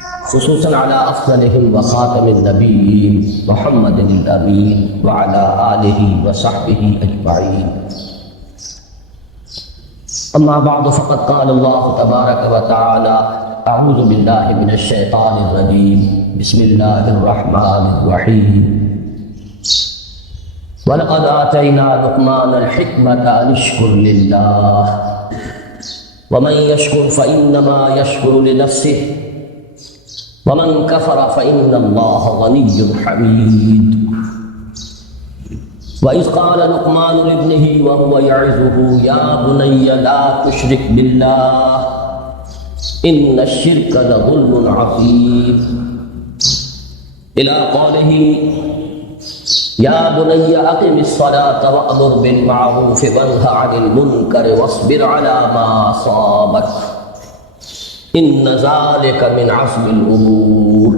خصوصاً على أفضلهم وخاتم النبيين محمد الأمين وعلى آله وصحبه أجمعين. أما بعد فقد قال الله تبارك وتعالى: أعوذ بالله من الشيطان الرجيم، بسم الله الرحمن الرحيم. وَلَقَدْ آتَيْنَا لُقْمَانَ الْحِكْمَةَ أَنِ اشْكُرْ لِلَّهِ وَمَنْ يَشْكُرْ فَإِنَّمَا يَشْكُرُ لِنَفْسِهِ وَمَنْ كَفَرَ فَإِنَّ اللَّهَ غَنِيٌّ حَمِيدٌ. وَإِذْ قَالَ لُقْمَانُ لِابْنِهِ وَهُوَ يَعِظُهُ يَا بُنَيَّ لَا تُشْرِكْ بِاللَّهِ إِنَّ الشِّرْكَ لَظُلْمٌ عَظِيمٌ إِلَى قَوْلِهِ يَا بُنَيَّ أَقِمِ الصَّلَاةَ وَأْمُرْ بِالْمَعْرُوفِ وَانْهَ عَنِ الْمُنكَرِ وَاصْبِرْ عَلَى مَا أَصَابَكَ إِنَّ ذَلِكَ مِنْ عَزْمِ الْأُمُورِ.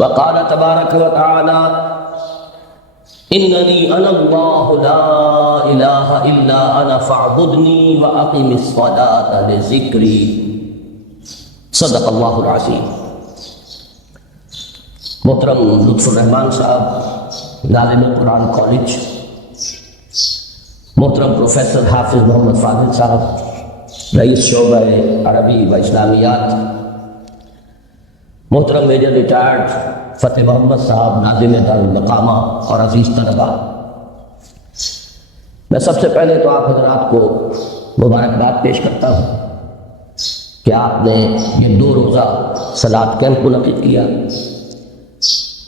وقال تبارك وتعالى: إنني أنا الله لا إله إلا أنا فاعبدني وأقم الصلاة لذكري. صدق اللہ العظیم. محترم لطف الرحمان صاحب ناظم قرآن کالج، محترم پروفیسر حافظ محمد فاضل صاحب رئیس شعبہ عربی و اسلامیات، محترم میجر ریٹائرڈ فتح محمد صاحب ناظم دارالمقامہ اور عزیز طلباء، میں سب سے پہلے تو آپ حضرات کو مبارکباد پیش کرتا ہوں کہ آپ نے یہ 2 روزہ صلاۃ کیمپ منعقد کیا.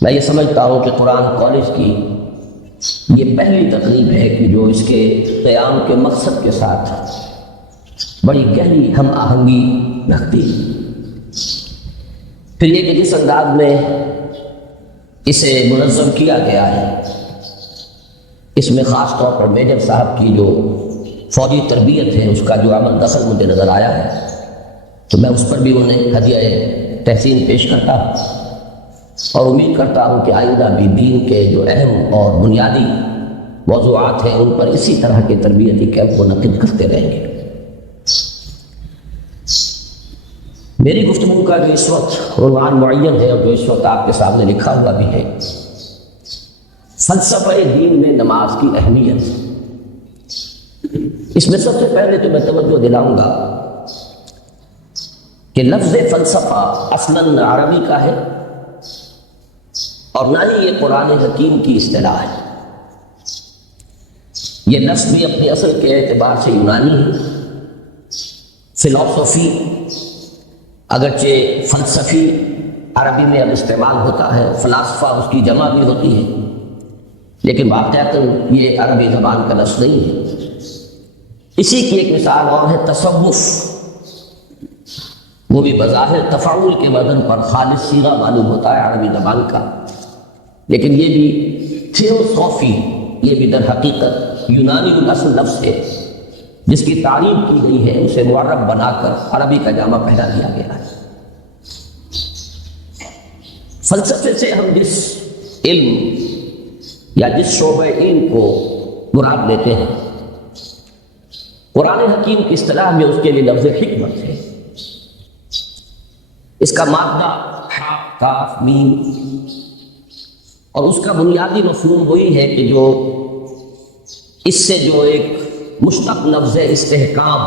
میں یہ سمجھتا ہوں کہ قرآن کالج کی یہ پہلی تقریب ہے کہ جو اس کے قیام کے مقصد کے ساتھ بڑی گہری ہم آہنگی رکھتی ہے. پھر یہ کہ جس انداز میں اسے منظم کیا گیا ہے، اس میں خاص طور پر میجر صاحب کی جو فوجی تربیت ہے اس کا جو عمل دخل مجھے نظر آیا ہے، تو میں اس پر بھی انہیں ہدیہ تحسین پیش کرتا ہوں اور امید کرتا ہوں کہ آئندہ بھی دین کے جو اہم اور بنیادی موضوعات ہیں ان پر اسی طرح کے تربیتی کیمپ منعقد کرتے رہیں گے. میری گفتگو کا جو اس وقت عنوان معین ہے اور جو اس وقت آپ کے سامنے لکھا ہوا بھی ہے، فلسفہ دین میں نماز کی اہمیت. اس میں سب سے پہلے تو میں توجہ دلاؤں گا کہ لفظ فلسفہ اصلاً عربی کا ہے اور نہ ہی یہ قرآن حکیم کی اصطلاح ہے. یہ لفظ بھی اپنی اصل کے اعتبار سے یونانی ہے. فلسفی اگرچہ فلسفی عربی میں اب استعمال ہوتا ہے، فلاسفہ اس کی جمع بھی ہوتی ہے، لیکن واقعتاً یہ عربی زبان کا لفظ نہیں ہے. اسی کی ایک مثال اور ہے تصوف. وہ بھی بظاہر تفاعل کے وزن پر خالص صیغہ معلوم ہوتا ہے عربی زبان کا، لیکن یہ بھی تھیوسوفی، یہ بھی در حقیقت یونانی الاصل لفظ ہے جس کی تعریف کی گئی ہے، اسے معرب بنا کر عربی کا جامہ پہنا دیا گیا ہے. فلسفے سے ہم جس علم یا جس شعبہ علم کو مراد لیتے ہیں، قرآن حکیم کی اصطلاح میں اس کے لیے لفظ حکمت ہے. اس کا مادہ حا کاف میم، اور اس کا بنیادی مفہوم وہی ہے کہ جو اس سے جو ایک مشتق لفظ استحکام،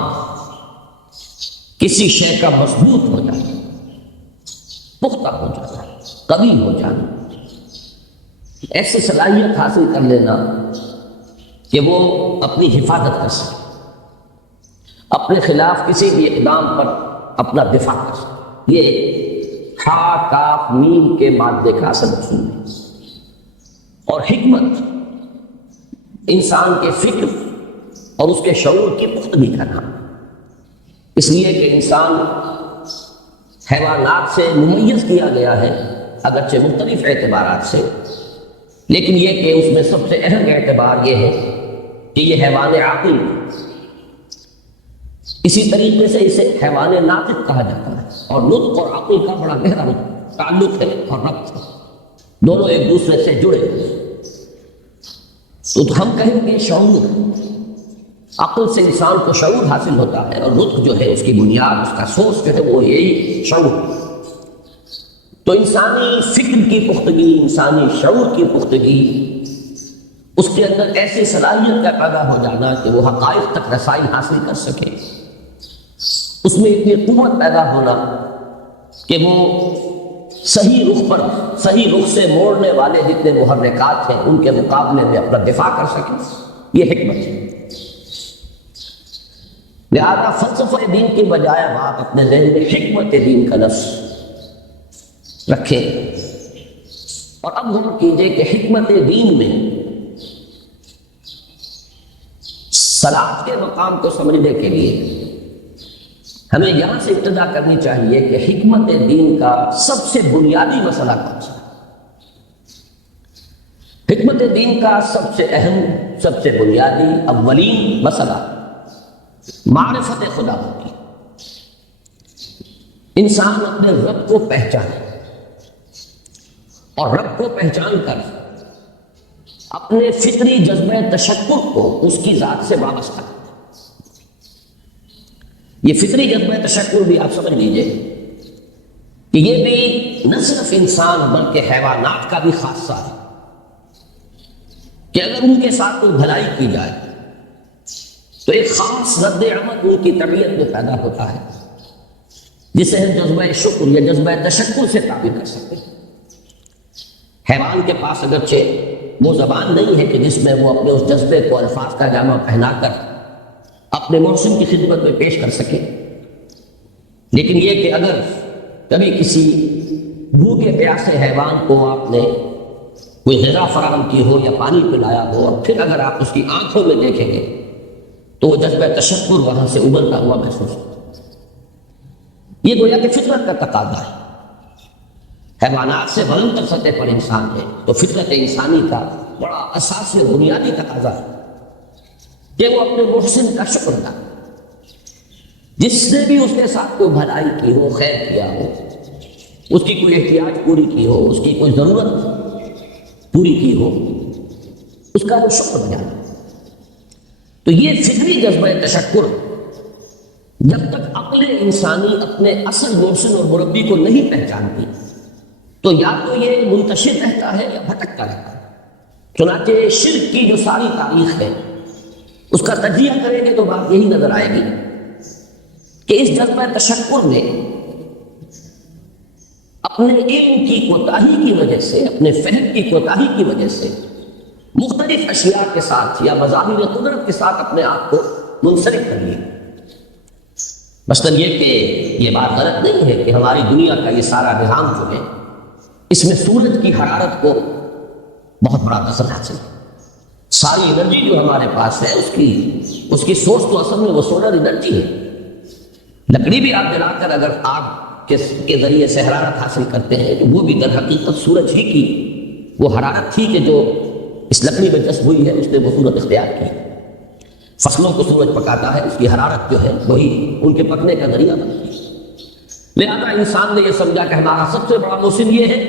کسی شے کا مضبوط ہو جانا، پختہ ہو جانا، قوی ہو جانا، ایسی صلاحیت حاصل کر لینا کہ وہ اپنی حفاظت کر سکے، اپنے خلاف کسی بھی اقدام پر اپنا دفاع کر سکے. یہ ہا کاف میم کے مادے کا اصل مفہوم ہے. اور حکمت انسان کے فکر اور اس کے شعور کی پختگی کا نام، اس لیے کہ انسان حیوانات سے ممیز کیا گیا ہے اگرچہ مختلف اعتبارات سے، لیکن یہ کہ اس میں سب سے اہم اعتبار یہ ہے کہ یہ حیوان عاقل. اسی طریقے سے اسے حیوان ناطق کہا جاتا ہے، اور نطق اور عقل کا بڑا گہرا تعلق ہے اور ربط ہے، دونوں ایک دوسرے سے جڑے. تو ہم کہیں گے شعور، عقل سے انسان کو شعور حاصل ہوتا ہے، اور نطق جو ہے اس کی بنیاد، اس کا سورس جو ہے وہ یہی شعور۔ تو انسانی فکر کی پختگی، انسانی شعور کی پختگی، اس کے اندر ایسی صلاحیت کا پیدا ہو جانا کہ وہ حقائق تک رسائی حاصل کر سکے، اس میں اتنی قوت پیدا ہونا کہ وہ صحیح رخ پر، صحیح رخ سے موڑنے والے جتنے محرکات ہیں ان کے مقابلے میں اپنا دفاع کر سکے، یہ حکمت ہے۔ لہذا فلسفہ دین کی بجائے آپ اپنے ذہن میں حکمت دین کا لفظ رکھیں، اور اب غور کیجئے کہ حکمت دین میں صلاۃ کے مقام کو سمجھنے کے لیے ہمیں یہاں سے ابتدا کرنی چاہیے کہ حکمت دین کا سب سے بنیادی مسئلہ کون سا ہے؟ حکمت دین کا سب سے اہم، سب سے بنیادی، اولین مسئلہ معرفت خدا ہوتی۔ انسان اپنے رب کو پہچانے، اور رب کو پہچان کر اپنے فطری جذبہ تشکر کو اس کی ذات سے وابستہ کرے۔ یہ فطری جذبہ تشکر بھی آپ سمجھ لیجئے کہ یہ بھی نہ صرف انسان بلکہ حیوانات کا بھی خاصہ ہے، کہ اگر ان کے ساتھ کوئی بھلائی کی جائے تو ایک خاص رد عمل ان کی طبیعت میں پیدا ہوتا ہے، جسے ہم جذبہ شکر یا جذبہ تشکر سے تعبیر کر سکتے ہیں۔ حیوان کے پاس اگرچہ وہ زبان نہیں ہے کہ جس میں وہ اپنے اس جذبے کو الفاظ کا جامہ پہنا کر اپنے محسن کی خدمت میں پیش کر سکے، لیکن یہ کہ اگر کبھی کسی بھوکے پیاسے حیوان کو آپ نے کوئی غذا فراہم کی ہو یا پانی پلایا ہو، اور پھر اگر آپ اس کی آنکھوں میں دیکھیں گے تو وہ جذبہ تشکر وہاں سے ابلتا ہوا محسوس ہوتا ہے۔ یہ گویا کہ فطرت کا تقاضا ہے۔ حیوانات سے بلند تر سطح پر انسان ہے، تو فطرت انسانی کا بڑا اساسی اور بنیادی تقاضا ہے کہ وہ اپنے محسن کا شکر ادا کرے، جس نے بھی اس کے ساتھ کوئی بھلائی کی ہو، خیر کیا ہو، اس کی کوئی احتیاج پوری کی ہو، اس کی کوئی ضرورت پوری کی ہو، اس کا وہ شکر ادا کرے۔ تو یہ فطری جذبہ تشکر جب تک عقل انسانی اپنے اصل محسن اور مربی کو نہیں پہچانتی تو یا تو یہ منتشر رہتا ہے یا بھٹکتا رہتا ہے۔ چنانچہ شرک کی جو ساری تاریخ ہے اس کا تجزیہ کریں گے تو بات یہی نظر آئے گی کہ اس جذبہ تشکر نے اپنے علم کی کوتاہی کی وجہ سے، اپنے فہم کی کوتاہی کی وجہ سے مختلف اشیاء کے ساتھ یا مظاہر قدرت کے ساتھ اپنے آپ کو منسلک کر لیا۔ مثلاً یہ کہ یہ بات غلط نہیں ہے کہ ہماری دنیا کا یہ سارا نظام جو ہے اس میں سورج کی حرارت کو بہت بڑا دخل حاصل ہے۔ ساری انرجی جو ہمارے پاس ہے اس کی سورس تو اصل میں وہ سولر انرجی ہے۔ لکڑی بھی آپ جلا کر اگر آگ کے ذریعے سے حرارت حاصل کرتے ہیں تو وہ بھی در حقیقت سورج ہی کی وہ حرارت تھی کہ جو اس لکڑی میں جذب ہوئی ہے، اس نے وہ صورت اختیار کی۔ فصلوں کو سورج پکاتا ہے، اس کی حرارت جو ہے وہی ان کے پکنے کا ذریعہ بنتی ہے۔ لہذا انسان نے یہ سمجھا کہ ہمارا سب سے بڑا محسن یہ ہے،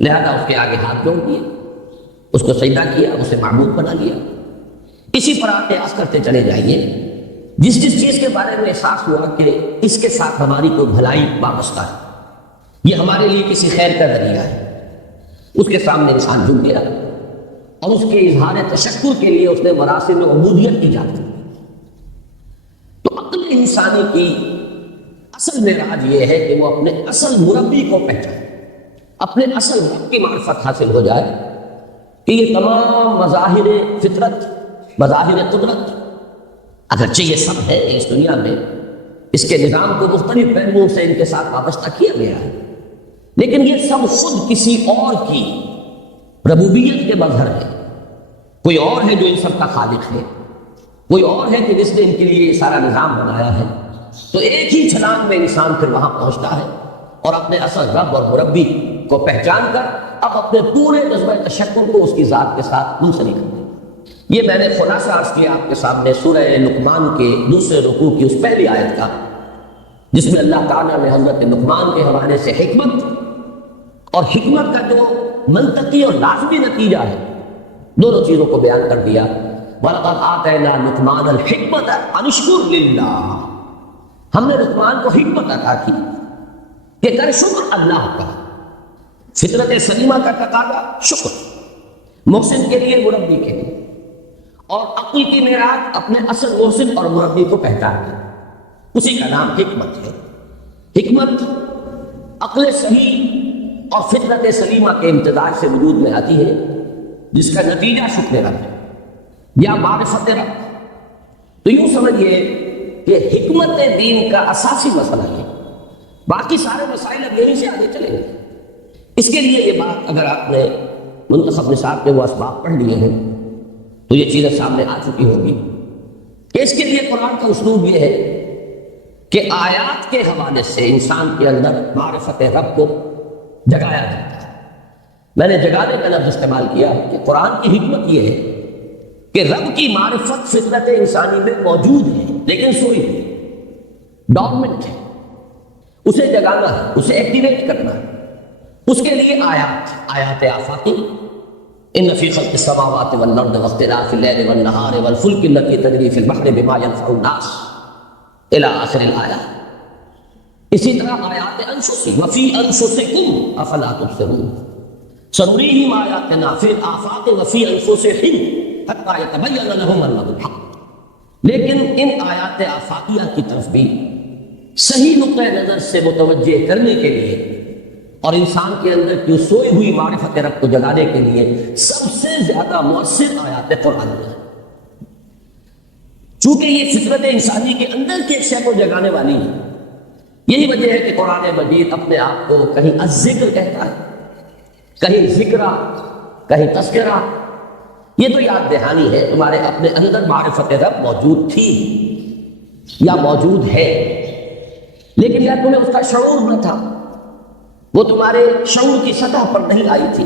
لہذا اس کے آگے ہاتھ جوڑ دیے، اس کو سجدہ کیا، اسے معبود بنا لیا۔ اسی پر آپ قیاس کرتے چلے جائیے، جس چیز کے بارے میں احساس ہوا کہ اس کے ساتھ ہماری کوئی بھلائی وابستہ ہے، یہ ہمارے لیے کسی خیر کا ذریعہ ہے، اس کے سامنے انسان جھک گیا اور اس کے اظہار تشکر کے لیے اس نے مراسم عبودیت ایجاد کی۔ تو عقل انسانی کی اصل معراج یہ ہے کہ وہ اپنے اصل مربی کو پہچانے، اپنے اصل رب کی معرفت حاصل ہو جائے کہ یہ تمام مظاہر فطرت، مظاہر قدرت، اگرچہ یہ سب ہے اس دنیا میں، اس کے نظام کو مختلف پہلوؤں سے ان کے ساتھ وابستہ کیا گیا ہے، لیکن یہ سب خود کسی اور کی ربوبیت کے مظہر ہے۔ کوئی اور ہے جو ان سب کا خالق ہے، کوئی اور ہے کہ جس نے ان کے لیے یہ سارا نظام بنایا ہے۔ تو ایک ہی چھلانگ میں انسان پھر وہاں پہنچتا ہے اور اپنے اصل رب اور مربی کو پہچان کر اب اپنے پورے جذبہ تشکر کو اس کی ذات کے ساتھ منسلک کرتے ہیں۔ یہ میں نے خلاصہ عرض کیا آپ کے سامنے سورہ لقمان کے دوسرے رکوع کی اس پہلی آیت کا، جس میں اللہ تعالیٰ نے حضرت لقمان کے حوالے سے حکمت اور حکمت کا جو منطقی اور لازمی نتیجہ ہے دونوں چیزوں کو بیان کر دیا۔ وَلَقَدْ آتَيْنَا لُقْمَانَ الْحِكْمَةَ أَنِ اشْكُرْ لِلَّهِ، ہم نے لقمان کو حکمت عطا کی کہ کر شکر اللہ کا۔ فطرت سلیمہ کا تقاضا شکر، محسن کے لیے مربی کے لیے، اور عقل کی معراج اپنے اصل محسن اور مربی کو پہچاننا، اسی کا نام حکمت ہے۔ حکمت عقل صحیح اور فطرت سلیمہ کے امتزاج سے وجود میں آتی ہے، جس کا نتیجہ شکر رب ہے یا معرفت رب۔ تو یوں سمجھیے کہ حکمت دین کا اساسی مسئلہ ہے، باقی سارے مسائل اب یہیں سے آگے چلیں گے۔ اس کے لیے یہ بات اگر آپ نے منتخب نصاب کے وہ اسباق پڑھ لیے ہیں تو یہ چیزیں سامنے آ چکی ہوگی کہ اس کے لیے قرآن کا اسلوب یہ ہے کہ آیات کے حوالے سے انسان کے اندر معرفت رب کو جگایا جاتا ہے۔ میں نے جگانے کا لفظ استعمال کیا کہ قرآن کی حکمت یہ ہے کہ رب کی معرفت فطرت انسانی میں موجود ہے لیکن سوئی ہے، ڈورمنٹ ہے، اسے جگانا ہے، اسے ایکٹیویٹ کرنا ہے۔ اس کے لیے آیات آفاقی، ان فی خلق السماوات والارض واختلاف اللیل والنہار والفلک التی تجری فی البحر بما ینفع الناس الی آخر الآیہ۔ اسی طرح آیات انفسی وفی انفسکم افلا تبصرون سنریہم آیاتنا فی الآفاق وفی انفسہم حتی یتبین لہم انہ الحق۔ لیکن ان آیات آفاقیہ کی طرف بھی صحیح نقطۂ نظر سے متوجہ کرنے کے لیے اور انسان کے اندر کی سوئی ہوئی معرفت رب کو جگانے کے لیے سب سے زیادہ مؤثر آیات قرآن میں ہے۔ چونکہ یہ فطرت انسانی کے اندر کے شے کو جگانے والی ہے، یہی وجہ ہے کہ قرآن مجید اپنے آپ کو کہیں الذکر کہتا ہے، کہیں ذکرہ، کہیں تذکرہ۔ یہ تو یاد دہانی ہے، تمہارے اپنے اندر معرفت رب موجود تھی یا موجود ہے، لیکن یا تمہیں اس کا شعور نہ تھا، وہ تمہارے شعور کی سطح پر نہیں آئی تھی،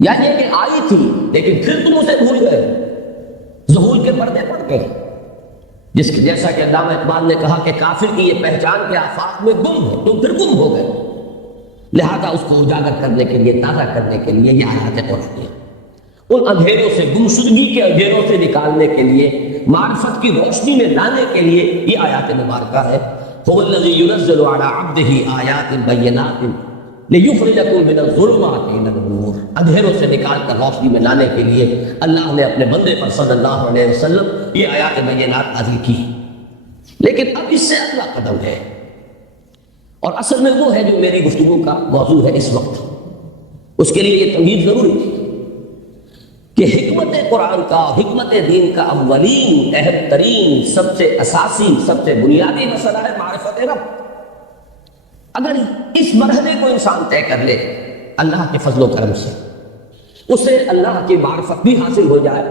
یا یہ کہ آئی تھی لیکن پھر تم اسے بھول گئے، ظہور کے پردے پڑ گئے۔ جیسا کہ علامہ اقبال نے کہا کہ کافر کی یہ پہچان کے آفاق میں گم ہے، تم پھر گم ہو گئے۔ لہذا اس کو اجاگر کرنے کے لیے، تازہ کرنے کے لیے یہ آیات قرآن ہے، ان اندھیروں سے، گمشدگی کے اندھیروں سے نکالنے کے لیے، معرفت کی روشنی میں لانے کے لیے یہ آیات مبارکہ ہے۔ هو الذي ينزل على عبده آیات بینات لیخرجکم من الظلمات الی النور۔ اندھیروں سے نکال کر روشنی میں لانے کے لیے اللہ نے اپنے بندے پر صلی اللہ علیہ وسلم یہ آیات بینات نازل کی۔ لیکن اب اس سے اگلا قدم ہے، اور اصل میں وہ ہے جو میری گفتگو کا موضوع ہے اس وقت۔ اس کے لیے یہ تمہید ضروری تھی کہ حکمت قرآن کا، حکمت دین کا اولین، اہم ترین، سب سے اساسی، سب سے بنیادی مسئلہ ہے معرفت رب۔ اگر اس مرحلے کو انسان طے کر لے اللہ کے فضل و کرم سے، اسے اللہ کی معرفت بھی حاصل ہو جائے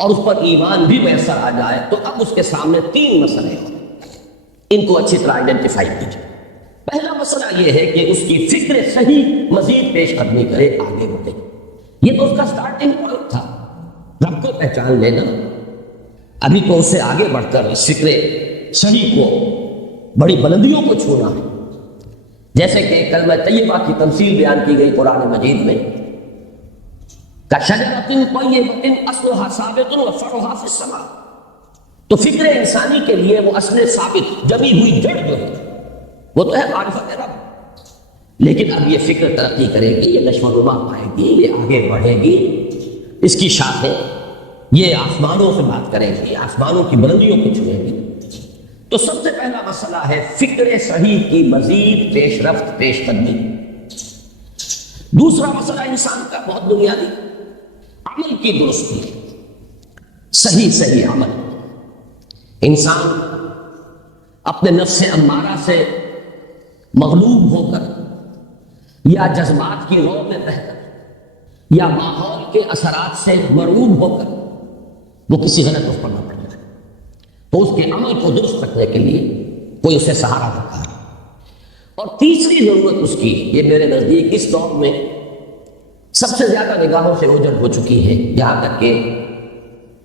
اور اس پر ایمان بھی میسر آ جائے، تو اب اس کے سامنے تین مسئلے ہیں، ان کو اچھی طرح آئیڈینٹیفائی کیجیے۔ پہلا مسئلہ یہ ہے کہ اس کی فکر صحیح مزید پیش قدمی کرے، آگے بڑھے۔ یہ تو اس کا سٹارٹنگ پوائنٹ تھا، رب کو پہچان لینا۔ ابھی تو اس سے آگے بڑھ کر اس فکر صحیح کو، بڑی بلندیوں کو چھونا ہے۔ جیسے کہ کلمہ طیبہ کی تمثیل بیان کی گئی قرآن مجید میں، کَشَجَرَةٍ طَیِّبَةٍ أَصْلُهَا ثَابِتٌ وَفَرْعُهَا فِي السَّمَاءِ۔ تو فکر انسانی کے لیے وہ اصل ثابت، جمی ہوئی جڑ جو ہے وہ تو ہے معرفت رب۔ لیکن اب یہ فکر ترقی کرے گی، یہ نشو و نما پائے گی، یہ آگے بڑھے گی، اس کی شاخیں یہ آسمانوں سے بات کرے گی، آسمانوں کی بلندیوں کو چھوئے گی۔ تو سب سے پہلا مسئلہ ہے فکر صحیح کی مزید پیش رفت، پیش قدمی۔ دوسرا مسئلہ انسان کا بہت بنیادی، عمل کی درستی، صحیح عمل۔ انسان اپنے نفس امارہ سے مغلوب ہو کر یا جذبات کی رو میں بہہ کر یا ماحول کے اثرات سے مرعوب ہو کر وہ کسی غلط رخ پر نہ پڑ جائے، تو اس کے عمل کو درست رکھنے کے لیے کوئی اسے سہارا دیتا ہے۔ اور تیسری ضرورت اس کی، یہ میرے نزدیک اس دور میں سب سے زیادہ نگاہوں سے اوجھل ہو چکی ہے، یہاں تک کہ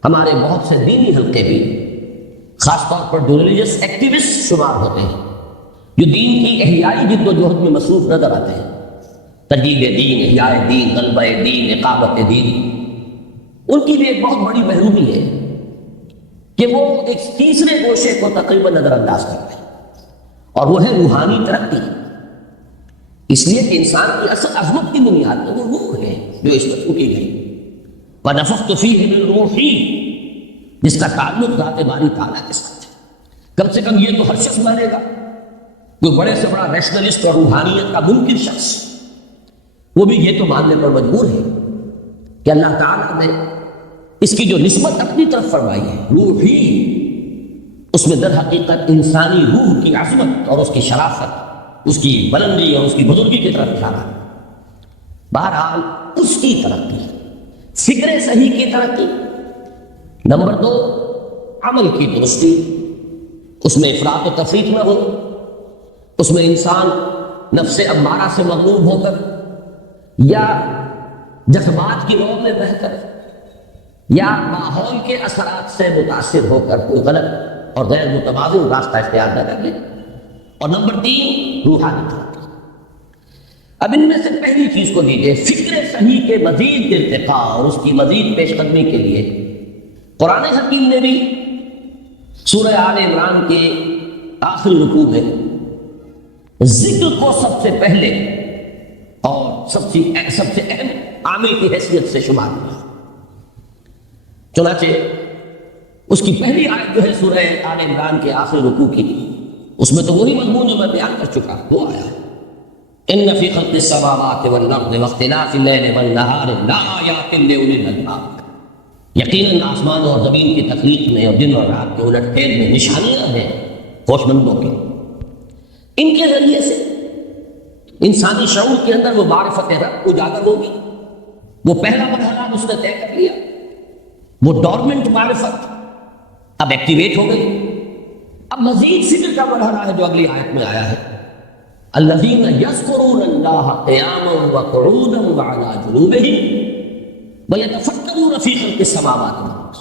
ہمارے بہت سے دینی حلقے بھی خاص طور پر جو ریلیجس ایکٹیوسٹ شمار ہوتے ہیں، جو دین کی احیائی جد و جہد میں مصروف نظر آتے ہیں، تجدید دین، احیاء دین، غلبہ دین، اقامت دین، ان کی بھی ایک بہت بڑی محرومی ہے کہ وہ ایک تیسرے گوشے کو تقریباً نظر انداز کرتے ہیں، اور وہ ہے روحانی ترقی۔ اس لیے کہ انسان کی اصل عظمت کی بنیاد میں وہ روح ہے جو اس پر پھونکی گئی۔ وَنَفَخْتُ فِيهِ مِن رُوحِي، جس کا تعلق ذات باری تعالیٰ کے ساتھ ہے۔ کم سے کم یہ تو ہر شخص مانے گا، کوئی بڑے سے بڑا ریشنلسٹ اور روحانیت کا منکر شخص وہ بھی یہ تو ماننے پر مجبور ہے کہ اللہ تعالیٰ نے اس کی جو نسبت اپنی طرف فرمائی ہے روحی، اس میں در حقیقت انسانی روح کی عظمت اور اس کی شرافت، اس کی بلندی اور اس کی بزرگی کی طرف اشارہ ہے۔ بہرحال اس کی ترقی، فکر صحیح کی ترقی۔ نمبر 2، عمل کی درستی، اس میں افراط و تفریط نہ ہو، اس میں انسان نفس امارہ سے مغلوب ہو کر یا جذبات کی رو میں بہہ کر یا ماحول کے اثرات سے متاثر ہو کر کوئی غلط اور غیر متوازن راستہ اختیار نہ کر لے۔ اور نمبر 3، روحانی ترقی۔ اب ان میں سے پہلی چیز کو دیجیے، فکر صحیح کے مزید ارتقاء اور اس کی مزید پیش قدمی کے لیے قرآن حکیم نے بھی سورہ آل عمران کے آخری رکوع میں ذکر کو سب سے پہلے اور سب سے اہم عامل کی حیثیت سے شمار کیا۔ چنانچہ اس کی پہلی آیت جو ہے سورہ آل عمران کے آخری رکوع کی، اس میں تو وہی مضمون جو میں بیان کر چکا وہ آیا ہے، ان فی خلق السماوات والارض واختلاف اللیل والنہار لآیات لأولی الالباب، یقیناً آسمان اور زمین کی تخلیق میں اور دن اور رات کے الٹ پھیر میں نشانیاں ہیں ہوش مندوں کی۔ ان کے ذریعے سے انسانی شعور کے اندر وہ معرفت رب اجاگر ہوگی۔ وہ پہلا مرحلہ اس نے طے کر لیا، وہ ڈورمنٹ معرفت اب ایکٹیویٹ ہو گئی۔ اب مزید فکر کا مرحلہ ہے جو اگلی آیت میں آیا ہے، الذین یذکرون اللہ قیاما وقعودا وعلی جنوبہم ویتفکرون فی خلق السماوات والارض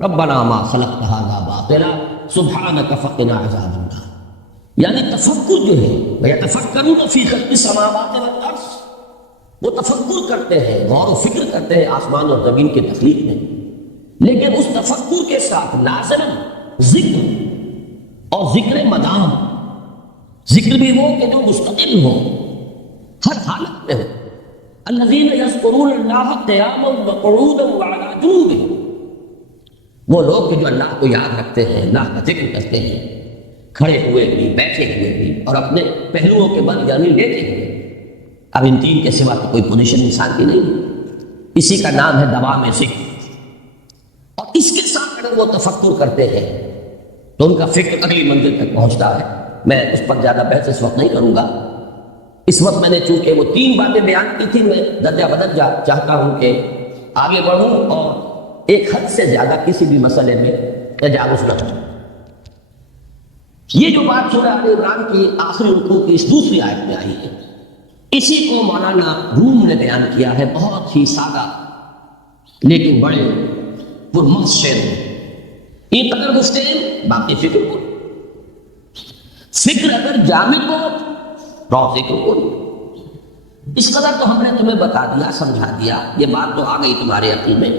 ربنا ما خلقت ھذا باطلا سبحانک فقنا عذاب النار۔ یعنی تفکر جو ہے ویتفکرون فی خلق السماوات والارض، وہ تفکر کرتے ہیں، غور و فکر کرتے ہیں آسمان اور زمین کی تخلیق میں، لیکن اس تفکر کے ساتھ لازم ذکر اور ذکر مدام، ذکر بھی وہ کہ جو مستقل ہو، ہر حالت میں ہو۔ الذین یذکرون اللہ قیاما وقعودا وعلی جنوبہم، وہ لوگ کہ جو اللہ کو یاد رکھتے ہیں، اللہ کا ذکر کرتے ہیں، کھڑے ہوئے بھی، بیٹھے ہوئے بھی، اور اپنے پہلوؤں کے بل یعنی لیٹے ہوئے۔ اب ان تین کے سوا تو کوئی پوزیشن انسان کی نہیں، اسی کا نام ہے دوام ذکر۔ اور اس کے ساتھ اگر وہ تفکر کرتے ہیں تو ان کا فکر اگلی منزل تک پہنچتا ہے۔ میں اس پر زیادہ بحث اس وقت نہیں کروں گا، اس وقت میں نے چونکہ وہ 3 باتیں بیان کی تھی، میں درجہ بدل چاہتا ہوں کہ آگے بڑھوں اور ایک حد سے زیادہ کسی بھی مسئلے میں تجاوز نہ کروں۔ یہ جو بات سورہ آل عمران کی آخری رکوع کی اس دوسری آیت میں آئی ہے، اسی کو مولانا روم نے بیان کیا ہے بہت ہی سادہ لیکن بڑے پرمغز شعر میں۔ یہ قدر گفتین باقی فکر کو، فکر اگر جامد ہو رو فکر کو، اس قدر تو ہم نے تمہیں بتا دیا، سمجھا دیا، یہ بات تو آ گئی تمہارے عقل میں،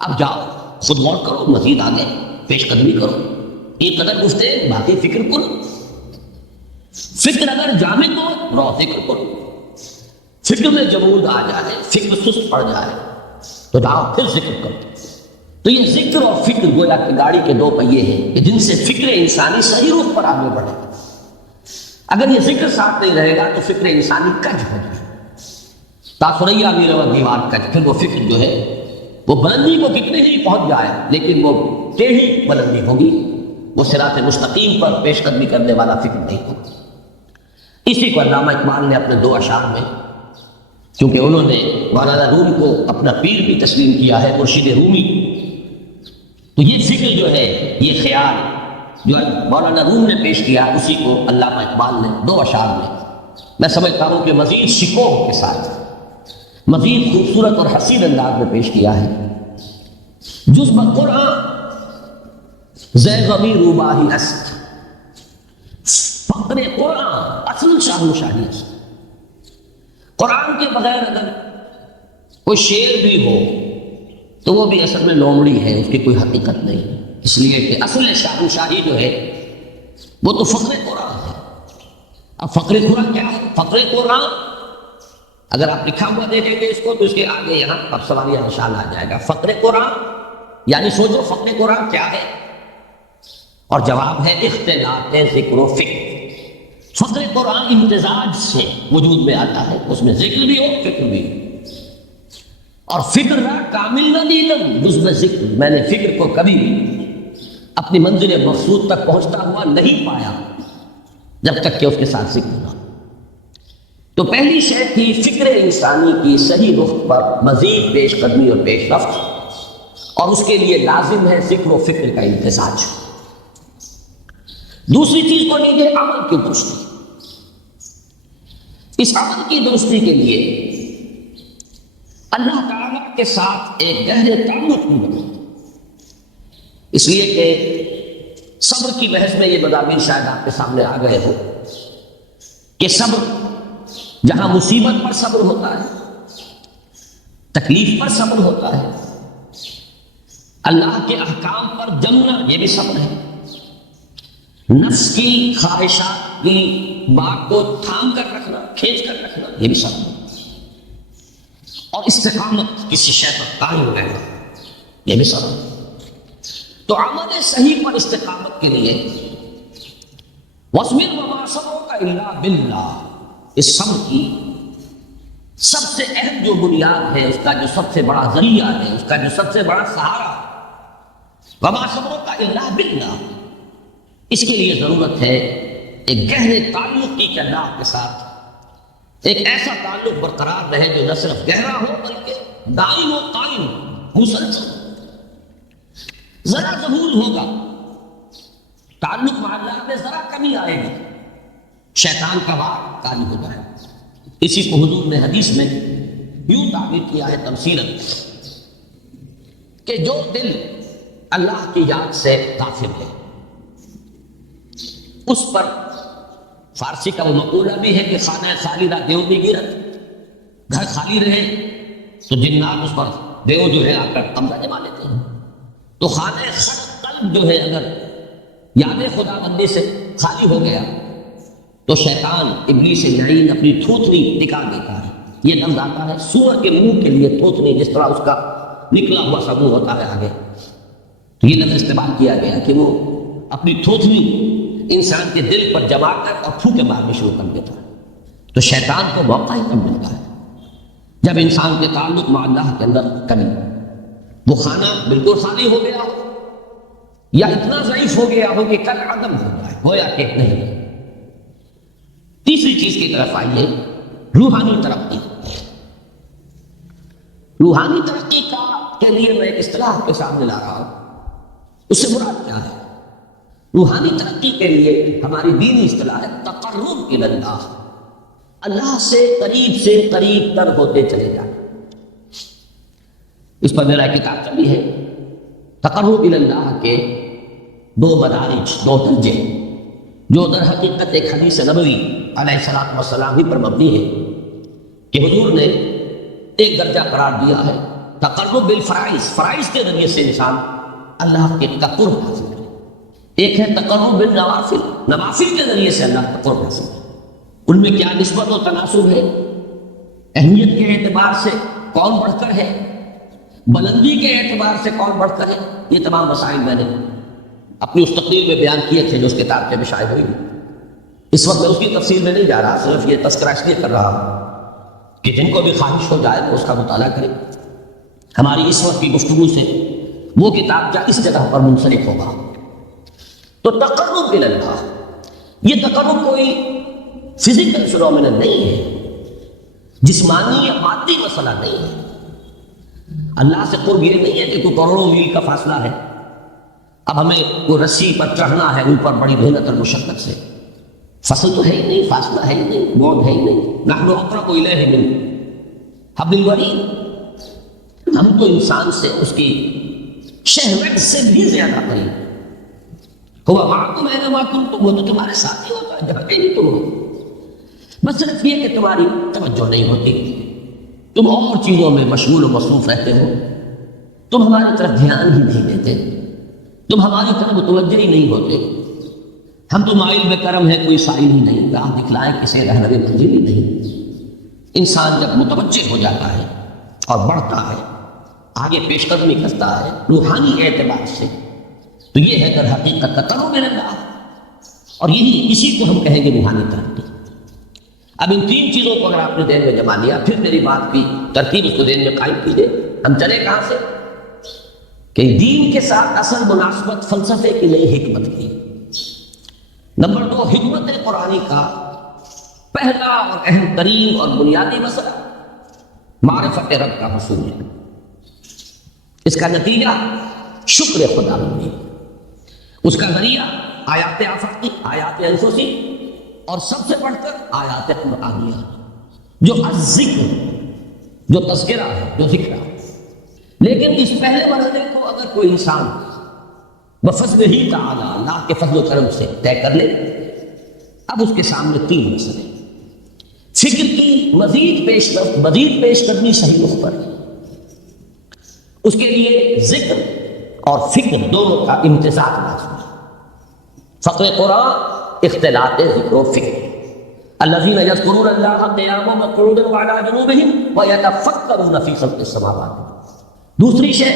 اب جاؤ خود غور کرو، مزید آگے پیش قدمی کرو۔ یہ قدر گفتین باقی فکر کو، فکر اگر جامد ہو رو فکر کو، فکر میں جمود آ جائے، فکر سست پڑ جائے تو جاؤ پھر ذکر کرو۔ تو یہ ذکر اور فکر گویا کہ گاڑی کے 2 پہیے ہیں کہ جن سے فکر انسانی صحیح رخ پر آگے بڑھے۔ اگر یہ ذکر ساتھ نہیں رہے گا تو فکر انسانی کج ہو جائے، تاثریا میرا دیوار کج، پھر وہ فکر جو ہے وہ بلندی کو کتنے ہی پہنچ جائے لیکن وہ ٹیڑھی بلندی ہوگی، وہ صراط مستقیم پر پیش قدمی کرنے والا فکر نہیں ہوگا۔ اسی کو علامہ اقبال نے اپنے 2 اشعار میں، کیونکہ انہوں نے مولانا روم کو اپنا پیر بھی تسلیم کیا ہے، مرشد رومی، تو یہ فکر جو ہے، یہ خیال جو مولانا روم نے پیش کیا، اسی کو علامہ اقبال نے 2 اشعار میں سمجھتا ہوں کہ مزید شکوہ کے ساتھ مزید خوبصورت اور حسین انداز میں پیش کیا ہے۔ جز بقرآن زی غمی روباہی است، فقر قرآن اصل شاہ شاہی است۔ قرآن کے بغیر اگر کوئی شعر بھی ہو تو وہ بھی اصل میں لومڑی ہے، اس کی کوئی حقیقت نہیں، اس لیے کہ اصل شاہی جو ہے وہ تو فقر قرآن ہے۔ اب فقر قرآن کیا ہے؟ فقر قرآن اگر آپ لکھا ہوا دیکھیں گے اس کو تو اس کے آگے یہاں اب سوالیہ نشان آ جائے گا، فقر قرآن یعنی سوچو فقر قرآن کیا ہے، اور جواب ہے اختلاط ذکر و فکر۔ فقر قرآن امتزاج سے وجود میں آتا ہے، اس میں ذکر بھی ہو فکر بھی ہو، اور فکر را کامل نہ دیدم جز میں ذکر، میں نے فکر کو کبھی اپنی منزل مقصود تک پہنچتا ہوا نہیں پایا جب تک کہ اس کے ساتھ ذکر نہ۔ تو پہلی شے تھی فکر انسانی کی صحیح رخ پر مزید پیش قدمی اور پیش رفت، اور اس کے لیے لازم ہے ذکر و فکر کا امتزاج۔ دوسری چیز کو لیجیے عمل کی درستی۔ اس عمل کی درستی کے لیے اللہ تعالیٰ کے ساتھ ایک گہرے تعلق کی ضرورت ہے، اس لیے کہ صبر کی بحث میں یہ مضامین شاید آپ کے سامنے آ گئے ہو کہ صبر جہاں مصیبت پر صبر ہوتا ہے، تکلیف پر صبر ہوتا ہے، اللہ کے احکام پر جمنا یہ بھی صبر ہے، نفس کی خواہشات کی بات کو تھام کر رکھنا، کھینچ کر رکھنا یہ بھی صبر ہے، اور استقامت کسی شے پر قائم رہنا یہ بھی صبر ہے۔ تو عمل صحیح پر استقامت کے لیے وَاصْبِرْ وَمَا صَبْرُكَ إِلَّا بِاللَّهِ، اس صبر کی سب سے اہم جو بنیاد ہے، اس کا جو سب سے بڑا ذریعہ ہے، اس کا جو سب سے بڑا سہارا، وَمَا صَبْرُكَ إِلَّا بِاللَّهِ، اس کے لیے ضرورت ہے ایک گہرے تعلق کی کہ اللہ کے ساتھ ایک ایسا تعلق برقرار رہے جو نہ صرف گہرا ہو بلکہ دائم و قائم مسلسل۔ ذرا ظہور ہوگا تعلق مع اللہ میں، ذرا کمی آئے گی، شیطان کا وار کاری ہو جائے۔ اسی کو حضور نے حدیث میں یوں تعبیر کیا ہے تمثیلاً کہ جو دل اللہ کی یاد سے غافل ہے اس پر، فارسی کا وہ مقولہ بھی ہے کہ خانہ خالی را دیو بھی گرت، گھر خالی رہے تو جنات اس پر دیو جو ہے آ کر قبضہ جما لیتے ہیں۔ تو خانہ قلب جو ہے اگر یاد خدا بندی سے خالی ہو گیا تو شیطان ابلیس لعین اپنی تھوتنی ٹکا دیتا ہے۔ یہ لفظ آتا ہے سور کے منہ کے لیے تھوتنی، جس طرح اس کا نکلا ہوا سا منہ ہوتا ہے آگے، تو یہ لفظ استعمال کیا گیا کہ وہ اپنی تھوتنی انسان کے دل پر جما کر اور پھوکے مارنے شروع کر دیتا ہے۔ تو شیطان کو موقع ہی کم ملتا ہے جب انسان کے تعلق مع اللہ کے اندر کمی، وہ خانہ بالکل خالی ہو گیا ہو یا اتنا ضعیف ہو گیا ہو کہ کل عدم ہو جائے، گویا کہ نہیں۔ تیسری چیز کی طرف آئیے، روحانی ترقی۔ روحانی ترقی کے لیے میں ایک اصطلاح کے سامنے لا رہا ہوں، اس سے مراد کیا ہے؟ روحانی ترقی کے لیے ہماری دینی اصطلاح ہے تقرب الی اللہ، اللہ سے قریب تر ہوتے چلے جانا۔ اس پر میرا کتاب چلی ہے، تقرب الی اللہ کے دو مدارج، دو درجے، جو در حقیقت ایک حدیث نبوی علیہ الصلوۃ والسلام ہی پر مبنی ہے کہ حضور نے ایک درجہ قرار دیا ہے تقرب بالفرائض، فرائض کے ذریعے سے انسان اللہ کے قرب حاصل کرے۔ ایک ہے تقرب بالنوافل، نوافل کے ذریعے سے اللہ کا قرب حاصل کرے۔ ان میں کیا نسبت و تناسب ہے، اہمیت کے اعتبار سے کون بڑھ کر ہے، بلندی کے اعتبار سے کون بڑھ کر ہے، یہ تمام مسائل میں نے اپنی اس تقریر میں بیان کیے تھے جو اس کتاب کے میں شائع ہوئی۔ اس وقت میں اس کی تفصیل میں نہیں جا رہا، صرف یہ تذکرہ اس لیے کر رہا ہوں کہ جن کو بھی خواہش ہو جائے تو اس کا مطالعہ کرے۔ ہماری اس وقت کی گفتگو سے وہ کتاب کیا اس جگہ پر منسلک ہوگا۔ تو تقرب الی اللہ، یہ تقرب کوئی فزیکل فینومینن نہیں ہے، جسمانی یا مادی مسئلہ نہیں ہے۔ اللہ سے قرب یہ نہیں ہے کہ کوئی کروڑوں میل کا فاصلہ ہے، اب ہمیں کوئی رسی پر چڑھنا ہے اوپر بڑی محنت اور مشقت سے، فصل تو ہے ہی نہیں، فاصلہ ہے ہی نہیں، موت ہے ہی نہیں۔ نحن اقرب الیہ من حبل الورید، ہم تو انسان سے اس کی شہوت سے بھی زیادہ قریب۔ ہوا معکم اینما کنتم، وہ تو تمہارے ساتھ ہی ہوتا ہے جہاں کہیں تم ہو، بس صرف یہ کہ تمہاری توجہ نہیں ہوتی، تم اور چیزوں میں مشغول و مصروف رہتے ہو، تم ہماری طرف دھیان ہی نہیں دیتے، تم ہماری طرف متوجہ ہی نہیں ہوتے، ہم تو مائل بے کرم ہے، کوئی سائل ہی نہیں، راہ دکھلائیں کسے رہنر منزل ہی نہیں۔ انسان جب متوجہ ہو جاتا ہے اور بڑھتا ہے، آگے پیش قدمی کرتا ہے روحانی اعتبار سے، تو یہ ہے در حقیقت قرب اللہ، اور یہی اسی کو ہم کہیں گے روحانی ترقی۔ اب ان تین چیزوں کو اگر آپ نے ذہن میں جما لیا، پھر میری بات کی ترتیب اس کو ذہن میں قائم کیجیے۔ ہم چلے کہاں سے؟ کہ دین کے ساتھ اصل مناسبت فلسفے کی نہیں، حکمت کی۔ نمبر 2، حکمت قرآنی کا پہلا اور اہم ترین اور بنیادی مسئلہ معرفت رب کا حصول ہے۔ اس کا نتیجہ شکر خدا بندی، اس کا ذریعہ آیات آفاقی، آیات انفسی، اور سب سے بڑھ کر آیات قرآنیہ، جو الذکر، جو تذکرہ ہے، جو ذکر ہے۔ لیکن اس پہلے مرحلے کو اگر کوئی انسان بفضل ہی تعالی، اللہ کے فضل و کرم سے طے کر لے، اب اس کے سامنے تین مسئلے، فکر کی مزید پیش قدمی صحیح رخ پر، اس کے لیے ذکر اور فکر دونوں کا امتزاج لازمی ہے۔ فقر قرآن اختلاط ذکر و فکر، الذین یذکرون اللہ قیاما وقعودا وعلی جنوبہم ویتفکرون فی خلق السماوات۔ دوسری شے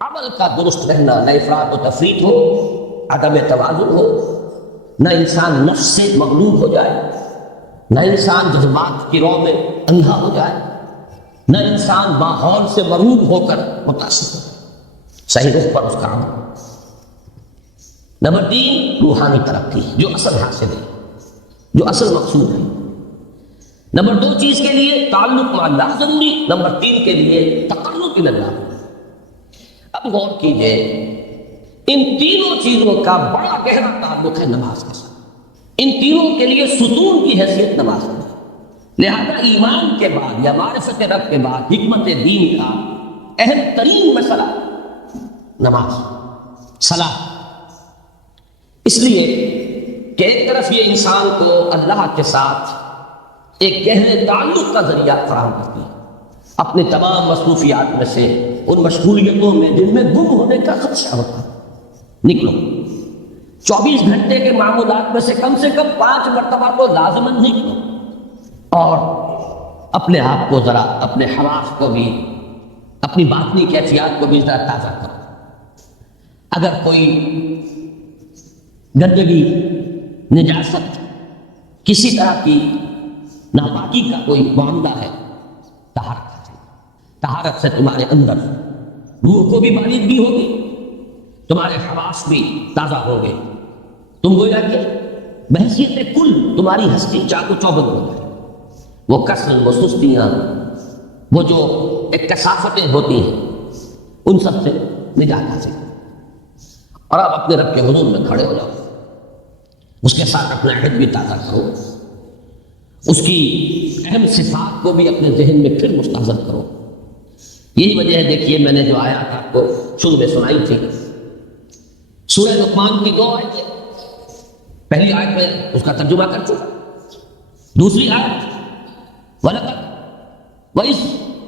عمل کا درست رہنا، نہ افراط و تفریط ہو، عدم توازن ہو، نہ انسان نفس سے مغلوب ہو جائے، نہ انسان جذبات کی رو میں اندھا ہو جائے، نہ انسان ماحول سے مرعوب ہو کر متاثر ہو، صحیح رخ پر اس کا عمل۔ نمبر 3، روحانی ترقی، جو اصل حاصل ہے، جو اصل مقصود ہے۔ نمبر 2 چیز کے لیے تعلق مع اللہ ضروری، نمبر 3 کے لیے تقرب الی اللہ۔ اب غور کیجئے، ان تینوں چیزوں کا بڑا گہرا تعلق ہے نماز کے ساتھ، ان تینوں کے لیے ستون کی حیثیت نماز ہے۔ لہذا ایمان کے بعد یا معرفت رب کے بعد حکمت دین کا اہم ترین مسئلہ نماز، صلاۃ۔ اس لیے کہ ایک طرف یہ انسان کو اللہ کے ساتھ ایک گہرے تعلق کا ذریعہ فراہم کرتی ہے، اپنے تمام مصروفیات میں سے، ان مشغولیتوں میں جن میں گم ہونے کا خدشہ ہوتا ہے، نکلو۔ 24 گھنٹے کے معمولات میں سے کم 5 مرتبہ تو لازماً نکلو، اور اپنے آپ کو ذرا، اپنے حواس کو بھی، اپنی باطنی کیفیات کو بھی ذرا تازہ کرو۔ اگر کوئی گندگی، نجاست، کسی طرح کی ناپاکی کا کوئی معاملہ ہے، طہارت سے تمہارے اندر روح کو بھی بالیدگی ہوگی، تمہارے حواس بھی تازہ ہو گئے، تم گویا کہ بحیثیت کل تمہاری ہستی چاق و چوبند ہو جائے۔ وہ کسل، وہ سستیاں، وہ جو ایک کثافتیں ہوتی ہیں، ان سب سے نجات حاصل کرو، اور اب اپنے رب کے حضور میں کھڑے ہو جاؤ، اس کے ساتھ اپنا عہد بھی تازہ کرو، اس کی اہم صفات کو بھی اپنے ذہن میں پھر مستحضر کرو۔ یہی وجہ ہے، دیکھیے میں نے جو آیات آپ کو شروع میں سنائی تھی، سورہ لقمان کی 2 آیتیں، پہلی آیت میں اس کا ترجمہ کر چکا، دوسری آیت وَلَقَدْ وَإِذْ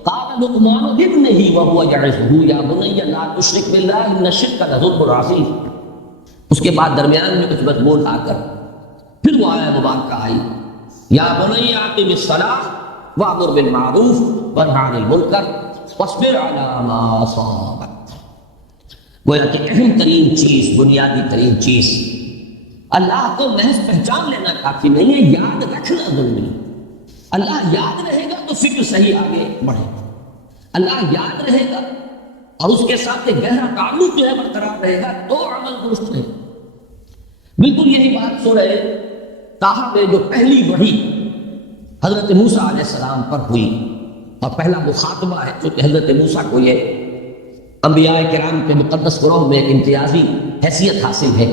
قَالَ لُقْمَانُ لِابْنِهِ وَهُوَ يَعِظُهُ يَا بُنَيَّ لَا تُشْرِكْ بِاللَّهِ إِنَّ الشِّرْكَ لَظُلْمٌ عَظِيمٌ۔ اس کے بعد درمیان میں کچھ مضمون آ کر پھر وہ آیت مبارکہ آئی، یا بنی اقم الصلاۃ وامر بالمعروف وانہ عن المنکر واصبر علی ما اصابک۔ گویا کہ اہم ترین چیز، بنیادی ترین چیز، اللہ کو محض پہچان لینا کافی نہیں ہے، یاد رکھنا ضروری ہے۔ اللہ یاد رہے گا تو فکر صحیح آگے بڑھے گا، اللہ یاد رہے گا اور اس کے ساتھ ایک گہرا تعلق جو ہے برقرار رہے گا تو عمل درست رہے گا۔ بالکل یہی بات سورہ طٰہٰ میں جو پہلی وحی حضرت موسیٰ علیہ السلام پر ہوئی، اور پہلا مخاطبہ ہے جو کہ حضرت موسیٰ کو یہ انبیاء کرام کے مقدس گروہ میں ایک امتیازی حیثیت حاصل ہے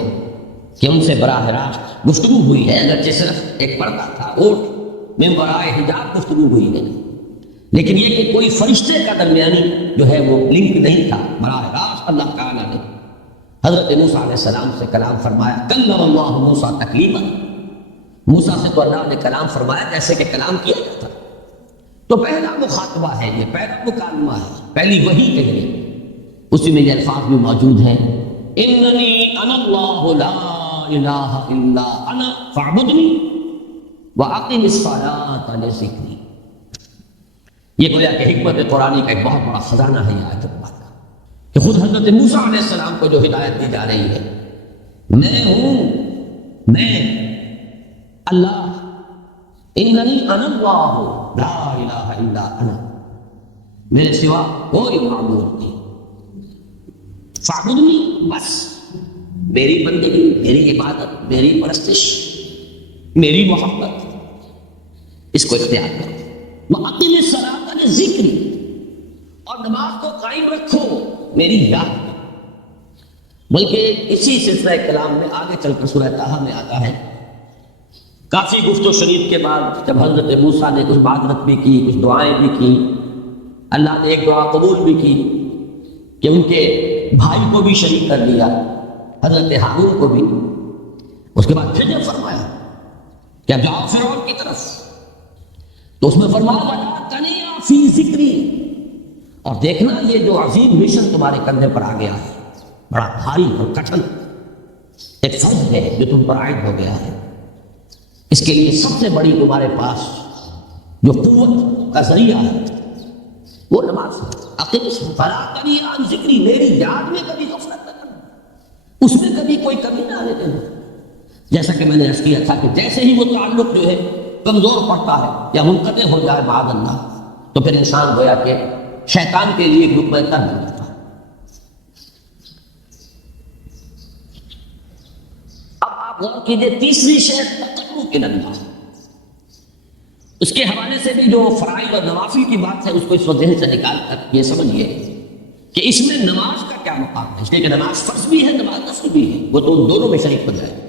کہ ان سے براہ راست گفتگو ہوئی ہے، اگرچہ صرف ایک پردہ تھا، اوٹ من ورائے حجاب گفتگو ہوئی ہے، لیکن یہ کہ کوئی فرشتے کا درمیانی جو ہے وہ لنک نہیں تھا، براہ راست اللہ تعالیٰ نے حضرت موسیٰ علیہ السلام سے کلام فرمایا۔ کلم اللہ موسیٰ تکلیما، موسیٰ سے تو اللہ نے کلام فرمایا جیسے کہ کلام کیا جاتا۔ تو پہلا مخاطبہ ہے، یہ پہلا مکالمہ ہے، پہلی وحی کے لیے اسی میں یہ الفاظ بھی موجود ہیں، اننی انا اللہ لا الہ الا انا فاعبدنی واقم الصلاۃ لذکری۔ یہ گویا کہ حکمت قرآنی کا ایک بہت بڑا خزانہ ہے یہ آیت پاک کا، کہ خود حضرت موسیٰ علیہ السلام کو جو ہدایت دی جا رہی ہے، میں ہوں، میں اللہ، اننی انا اللہ لا الہ الا انا، میرے سوا کوئی معبود نہیں، فاعبدنی، بس میری بندگی، میری عبادت، میری پرستش، میری محبت، اس کو اختیار کرو۔ وَأَقِمِ الصَّلَاةَ لِذِكْرِي، اور نماز کو قائم رکھو میری یاد میں۔ بلکہ اسی سلسلہ کلام میں آگے چل کر سورہ طٰہٰ میں آتا ہے، کافی گفت و شنید کے بعد جب حضرت موسیٰ نے کچھ معذرت بھی کی، کچھ دعائیں بھی کی، اللہ نے ایک دعا قبول بھی کی کہ ان کے بھائی کو بھی شریک کر لیا، حضرت ہارون کو بھی۔ اس کے بعد پھر جب فرمایا کہ اب جاؤ فرعون کی طرف، تو اس میں فرمایا وَلَا تَنِيَا فِي ذِكْرِي، اور دیکھنا یہ جو عظیم مشن تمہارے کندھے پر آ گیا ہے، بڑا بھاری اور کٹھن ایک فرض ہے جو تم پر عائد ہو گیا ہے، اس کے لیے سب سے بڑی تمہارے پاس جو قوت کا ذریعہ ہے وہ نماز ہے۔ اقم فلا تنیا عن ذکری، میری یاد میں کبھی غفلت نہ کرنا، اس میں کبھی کوئی کمی نہ آنے دینا۔ جیسا کہ میں نے عرض کیا تھا کہ جیسے ہی وہ تعلق جو ہے کمزور پڑتا ہے یا منقطع ہو جائے معاذ اللہ، تو پھر انسان گویا کہ شیطان کے لیے ایک لقمہ تر بن جاتا ہے۔ اب آپ غور کیجیے، تیسری شے تقرب الی اللہ، اس کے حوالے سے بھی جو فرائض اور نوافل کی بات ہے اس کو اس وقت ذہن سے نکال کر یہ سمجھیے کہ اس میں نماز کا کیا مقام ہے، اس لیے کہ نماز فرض بھی ہے، نماز نفل بھی ہے، وہ تو ان دونوں میں شریک ہو جائے۔